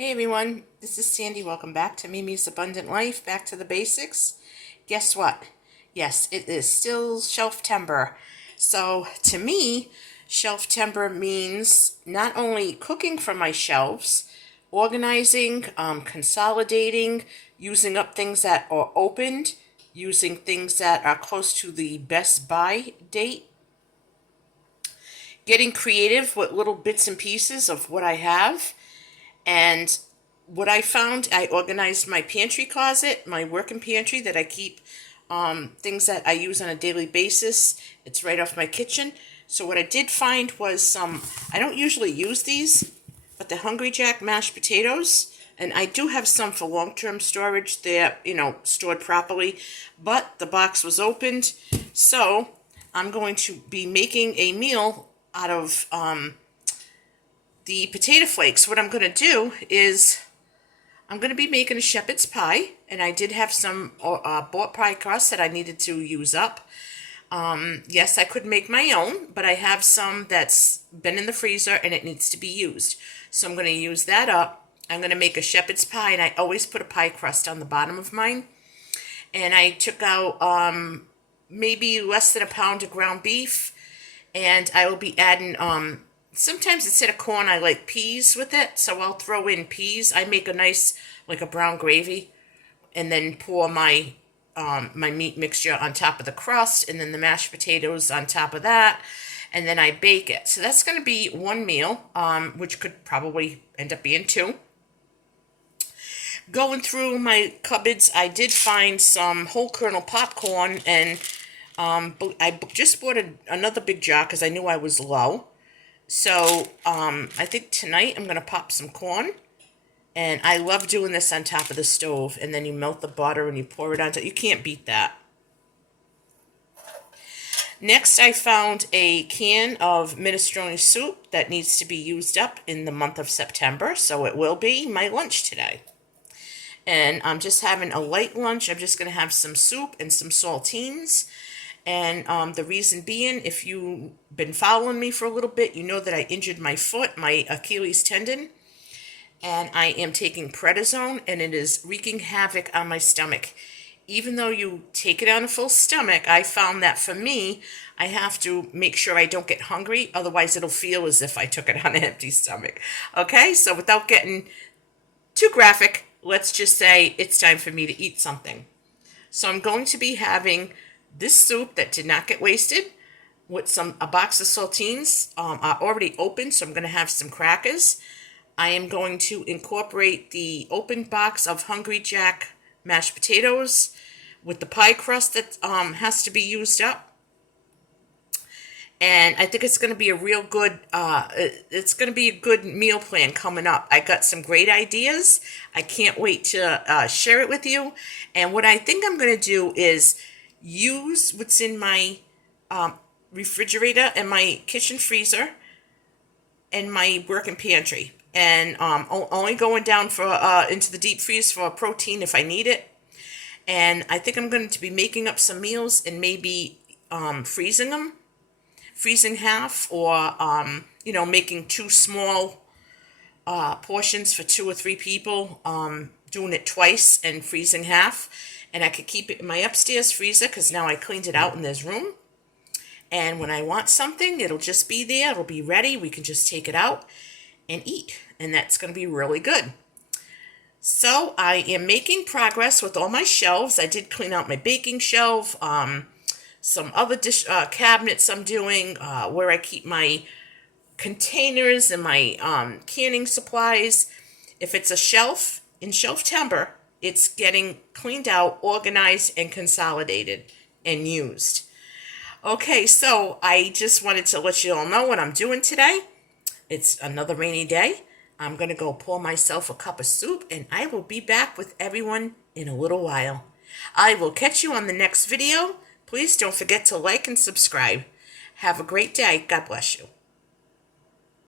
Hey everyone, this is Sandy. Welcome back to Mimi's Abundant Life, back to the basics. Guess what? Yes, it is still Shelftember. So to me, Shelftember means not only cooking from my shelves, organizing, consolidating, using up things that are opened, using things that are close to the best buy date, getting creative with little bits and pieces of what I have. And what I found, I organized my pantry closet, my working pantry that I keep things that I use on a daily basis. It's right off my kitchen. So what I did find was I don't usually use these, but the Hungry Jack mashed potatoes. And I do have some for long-term storage. They're, stored properly. But the box was opened. So I'm going to be making a meal out of the potato flakes. What I'm going to do is I'm going to be making a shepherd's pie, and I did have some bought pie crust that I needed to use up. Yes, I could make my own, but I have some that's been in the freezer and it needs to be used. So I'm going to use that up. I'm going to make a shepherd's pie, and I always put a pie crust on the bottom of mine. And I took out maybe less than a pound of ground beef, and I will be adding sometimes instead of corn, I like peas with it, so I'll throw in peas. I make a nice, like a brown gravy, and then pour my my meat mixture on top of the crust, and then the mashed potatoes on top of that, and then I bake it. So that's going to be one meal, which could probably end up being two. Going through my cupboards, I did find some whole kernel popcorn, and I just bought another big jar because I knew I was low. So I think tonight I'm going to pop some corn, and I love doing this on top of the stove, and then you melt the butter and you pour it on top. You can't beat that. Next, I found a can of minestrone soup that needs to be used up in the month of September, so it will be my lunch today. And I'm just having a light lunch. I'm just going to have some soup and some saltines. And the reason being, if you've been following me for a little bit, you know that I injured my foot, my Achilles tendon, and I am taking prednisone, and it is wreaking havoc on my stomach. Even though you take it on a full stomach, I found that for me, I have to make sure I don't get hungry, otherwise it'll feel as if I took it on an empty stomach. Okay, so without getting too graphic, let's just say it's time for me to eat something. So I'm going to be having this soup that did not get wasted with a box of saltines are already open, so I'm going to have some crackers. I am going to incorporate the open box of Hungry Jack mashed potatoes with the pie crust that has to be used up. And I think it's going to be a real good, it's going to be a good meal plan coming up. I got some great ideas. I can't wait to share it with you. And what I think I'm going to do is use what's in my refrigerator and my kitchen freezer and my working pantry, and only going down for into the deep freeze for protein if I need it. And I think I'm going to be making up some meals and maybe freezing half, or making two small portions for 2 or 3 people, doing it twice and freezing half. And I could keep it in my upstairs freezer because now I cleaned it out and there's room. And when I want something, it'll just be there. It'll be ready. We can just take it out and eat. And that's going to be really good. So I am making progress with all my shelves. I did clean out my baking shelf. Some other cabinets I'm doing where I keep my containers and my canning supplies. If it's a shelf in Shelftember, it's getting cleaned out, organized, and consolidated and used. Okay, so I just wanted to let you all know what I'm doing today. It's another rainy day. I'm going to go pour myself a cup of soup, and I will be back with everyone in a little while. I will catch you on the next video. Please don't forget to like and subscribe. Have a great day. God bless you.